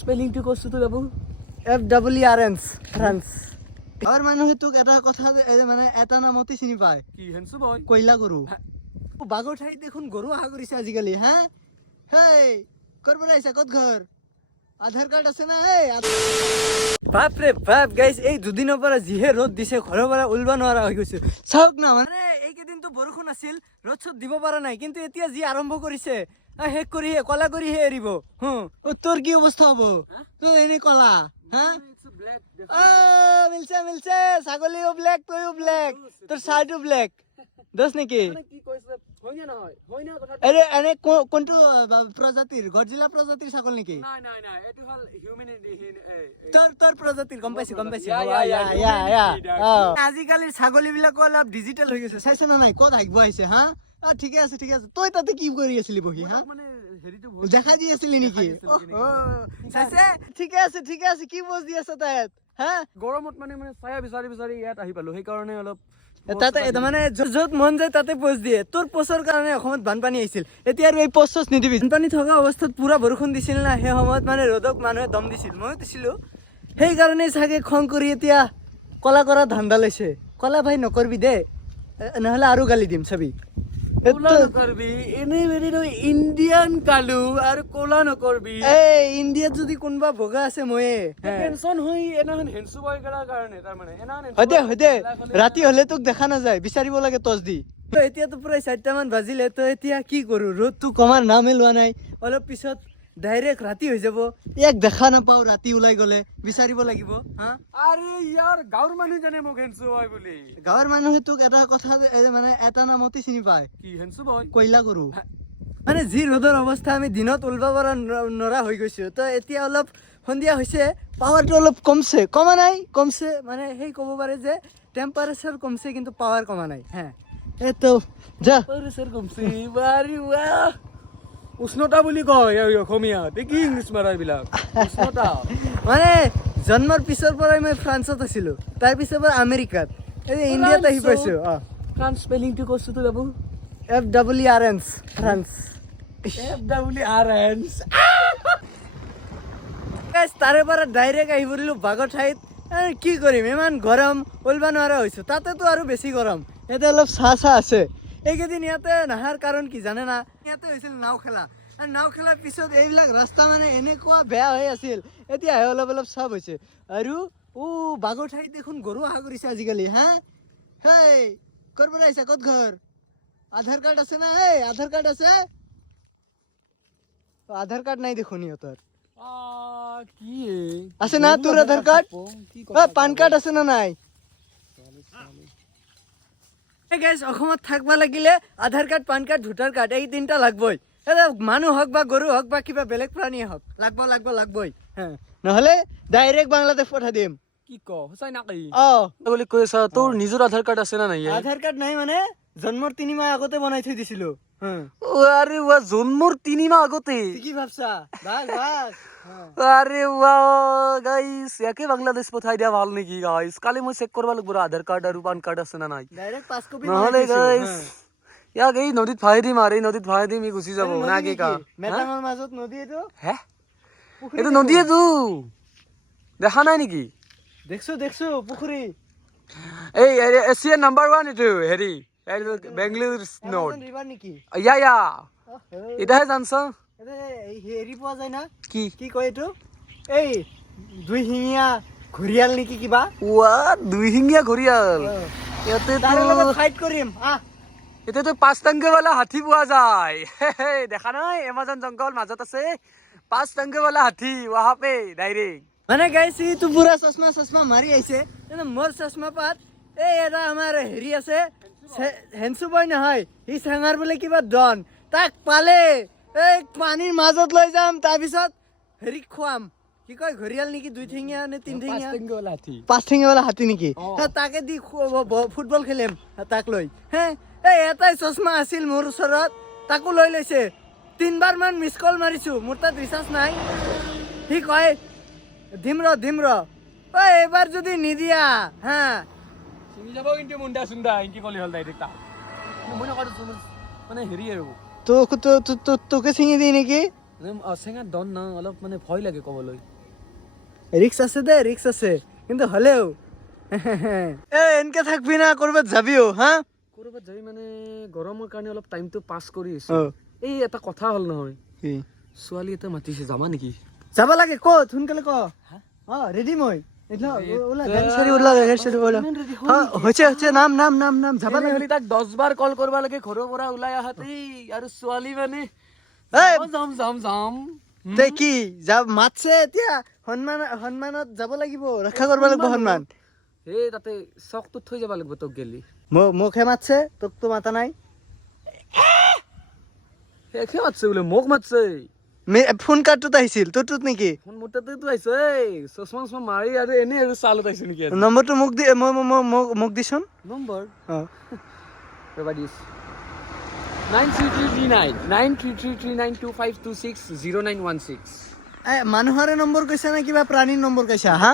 স্পেলিংটো কৈছো তো বাবু FEERNS France আৰু মানুহে তোক এটা কথা মানে এটা নামতে চিনি পায় কি হেনসু বয় কয়লা গৰু বাগৰ ঠাইত দেখোন গৰু অহা কৰিছে আজিকালি হা হেই ক'ৰ পৰা আহিছা ক'ত ঘৰ আধাৰ কাৰ্ড আছে না এই বাপৰে বাপ গাইছ এই দুদিনৰ পৰা যিহে ৰ'দ দিছে ঘৰৰ পৰা ওলব নোৱাৰা হৈ গৈছে চাওক না মানে এইকেইদিনতো বৰষুণ আছিল ৰ'দ চ'দ দিব পৰা নাই কিন্তু এতিয়া যি আৰম্ভ কৰিছে শেষ কৰিহে কলা কৰিহে এৰিব তোৰ কি অৱস্থা হ'ব তোৰ এনে কলা হা মিলছে মিলছে ছাগলীও ব্লেক তইও ব্লেক তোৰ চাৰ্টও ব্লেক দোষ নেকি কি কৈছে হয়নে নহয় হয়নে কথা আরে এনে কোনটো প্রজাতির গডজিলা প্রজাতির ছাগল নেকি নাই নাই নাই এটো হল হিউম্যানিটি তোর প্রজাতির গম পাইছি Yeah. আজিকালি ছাগলী বিলাক অলপ ডিজিটাল হৈ গৈছে চাইছ না নাই কত হাগব আহিছে হা ঠিকে আছে তই তাতে কি কৰি আছিলি বহি হা মানে হেৰিটো দেখা দি আছিলি নেকি চাইছে ঠিকে আছে কি বজ দি আছে তাত হা গৰমত মানে ছায়া বিচাৰি বিচাৰি ইয়াত আহি পালো সেই কাৰণে অলপ তাতে মানে য'ত মন যায় তাতে পোষ্ট দিয়ে তোৰ পোষ্টৰ কাৰণে অসমত বানপানী আহিছিল এতিয়া আৰু এই পোষ্ট নিদিবি বানপানী থকা অৱস্থাত পুৰা বৰষুণ দিছিল না সেই সময়ত মানে ৰ'দক মানুহে দম দিছিল ময়ো দিছিলো সেইকাৰণে চাগে খং কৰি এতিয়া কলা কৰা ধান্দা লৈছে কলা ভাই নকৰবি দে নহ'লে আৰু গালি দিম চাবি কোলা নকৰবি এনে বেৰি ইণ্ডিয়ান কালু আৰু কোলা নকৰবি এই ইণ্ডিয়াত যদি কোনোবা বগা আছে ময়ে টেনচন হৈ এনাখন হেনসু বয় কৰাৰ কাৰণে তাৰ মানে এনাখন হদে ৰাতি হলে তোক দেখা নাযায় বিচাৰিব লাগে টচ দি এতিয়াতো প্ৰায় 4টা মান বাজিলে তো এতিয়া কি কৰো ৰ'দটো কমাৰ নামে লোৱা নাই অলপ পিছত ডাইৰেক্ট ৰাতি হৈ যাব এক দেখা নাপাও ৰাতি ওলাই গলে বিচাৰিব লাগিব হা আৰে ইয়াৰ গাঁৱৰ মানুহ জানে মোক হেনসু বয় বুলি গাঁৱৰ মানুহে তোক এটা কথা মানে এটা নামতে চিনি পায় কি হেনসু বয় কয়লা গৰু মানে যি ৰ'দৰ অৱস্থা আমি দিনত ওলব পৰা নৰা হৈ গৈছো তো এতিয়া অলপ সন্ধিয়া হৈছে পাৱাৰটো অলপ কমা নাই কমছে মানে সেই ক'ব পাৰে যে টেম্পাৰেচাৰ কমছে কিন্তু পাৱাৰ কমা নাই হ্যাঁ এইটো যা টেম্পাৰেচাৰ কমছে বাৰি ৱাহ উষ্ণতা বুলি কয় অসমীয়াত কি ইংলিছ মাৰা এইবিলাক উষ্ণতা মানে জন্মৰ পিছৰ পৰাই মই ফ্ৰান্সত আছিলো তাৰ পিছৰ পৰা আমেৰিকাত এই ইণ্ডিয়াত আহি পাইছো ফ্ৰান্স স্পেলিংটো কৈছো তো বাবু FEERNS ফ্ৰান্স FEERNS তাৰে পৰা ডাইৰেক্ট আহি পৰিলো বাগৰ ঠাইত কি কৰিম ইমান গৰম ওলব নোৱাৰা হৈছো তাতেতো আৰু বেছি গৰম ইয়াতে অলপ চাহ আছে এইকেইদিন ইয়াতে নাহাৰ কাৰণ কি জানে না ইয়াতে হৈছিল নাও খেলা আৰু নাও খেলাৰ পিছত এইবিলাক ৰাস্তা মানে এনেকুৱা বেয়া হৈ আছিল এতিয়া অলপ চাফ হৈছে আৰু বাগৰ ঠাইত দেখোন গৰু অহা কৰিছে আজিকালি হা হেই ক'ৰ পৰা আহিছা ক'ত ঘৰ আধাৰ কাৰ্ড আছে না এই আধাৰ কাৰ্ড আছে আধাৰ কাৰ্ড নাই দেখোন ইহঁতৰ কি আছে না তোৰ আধাৰ কাৰ্ড পান কাৰ্ড আছে না নাই গাইজ অসমত থাকবা লাগিলে Aadhaar card PAN card voter card এই তিনিটা লাগবই মানুহ হওক বা গৰু হওক বা কিবা বেলেগ প্ৰাণীয়ে হওক লাগবই নহ'লে ডাইৰেক্ট বাংলাদেশ পঠাই দিম কি ক সঁচাই নাকি বুলি কৈ আছা তোৰ নিজৰ আধাৰ কাৰ্ড আছে না নাই আধাৰ কাৰ্ড নাই মানে জন্মৰ 3 মাহ আগতে বনাই থৈ দিছিলো আরে ওয়া জন্মর 3 মাহ আগতে কি ভাবছা বাস আরে ওয়া গাইস একে বাংলাদেশ পঠাই দিয়া ভাল নেকি গাইস কালি মই চেক করবা লাগব আধার কার্ড আর পান কার্ড আছে না নাই ডাইরেক্ট 5 কপি নহলে গাইস ইয়াক এই নদীত ভাই দিম আর এই নদীত ভাই দিম গুচি যাব না কি কা মেটাঙৰ মাজত নদী এটো হে এটো নদী এটো দেখা নাই নেকি দেখছো পুখুৰী এই এছিয়া নাম্বাৰ 1 এটো হেৰি বেঙ্গালুৰ নোড ৰিভাৰ নেকি ইয়া এটাহে জানছ হেৰি পোৱা যায় না কি কয় এইটো এই দুই শিঙীয়া ঘৰিয়াল নেকি কিবা ওয়া দুই শিঙীয়া ঘৰিয়াল ইয়াতে তাৰে লগত ফাইট কৰিম এতে তো 5 টাংগেवाला হাতী পোৱা যায় দেখা নাই এমাজন জংগল মাজত আছে 5 টাংগেवाला হাতী वहां पे ডাইৰেক্ট মানে গাইছ ই তো পুৰা চশমা মাৰি আহিছে মোৰ চশমা পাত এই এটা আমাৰ হেৰি আছে হেনসু বয় নহয় ই চেঙাৰ বোলে কিবা ডন তাক পালে এই পানীৰ মাজত লৈ যাম তাৰপিছত হেৰি খুৱাম কি কয় ঘৰিয়াল নেকি 2 ঠেঙীয়া নে 3 ঠেঙীয়া 5 ঠেঙীয়াৱালা হাতী নেকি তাকে দি ফুটবল খেলিম তাক লৈ এই এটাই চশমা আছিল মোৰ ওচৰত তাকো লৈ লৈছে 3 বাৰ মান মিছ কল মাৰিছো মোৰ তাত ৰিচাৰ্জ নাই সি কয় দিম ৰ ঐ এবাৰ যদি নিদিয়া চিনি যাব কিন্তু মুন্ডা সুন্দা ইনকি কলি হল ডাইরেক্ট তা মই নকৰো মানে হেৰি আৰু তোকে চিঙি দি নেকি চেঙাত ডন না অলপ মানে ভয় লাগে ক'বলৈ ৰিক্স আছে দে ৰিক্স আছে কিন্তু হ'লেও এনকে থাকবি না কৰবাত যাবিও হা ক'ৰবাত যাই মানে গৰমৰ কাৰণে অলপ টাইমটো পাছ কৰি আছো অ এই এটা কথা হ'ল নহয় কি ছোৱালী এটা মাতিছে যাবা নেকি যাব লাগে ক'ত সোনকালে ক ৰেডি মই হৈছে নাম নাম নাম নাম যাব লাগে তাক 10 বাৰ কল কৰিব লাগে ঘৰৰ পৰা ওলাই আহাতেই আৰু ছোৱালী মানে যাম যাম যাম তে কি মাতছে এতিয়া সন্মানত যাব লাগিব ৰক্ষা কৰিব লাগিব সন্মান এই তাতে চকটোত থৈ যাব লাগিব তোক গেলি মোকহে মাতছে তোকতো মাতা নাই শেষে মাতছে বোলে মোক মাতছে ফোন কাৰ্ডটোত আহিছিল তোৰটোত নেকি ফোন মোৰ তাতেতো আহিছে এই চশমা চশমা মাৰি আৰু এনেই আৰু চালত আহিছে নেকি নম্বৰটো মোক দিচোন নম্বৰ ৰবা দিছ 933339 9333392526 0916 মানুহৰে নম্বৰ কৈছা নে কিবা প্ৰাণীৰ নম্বৰ কৈছা হা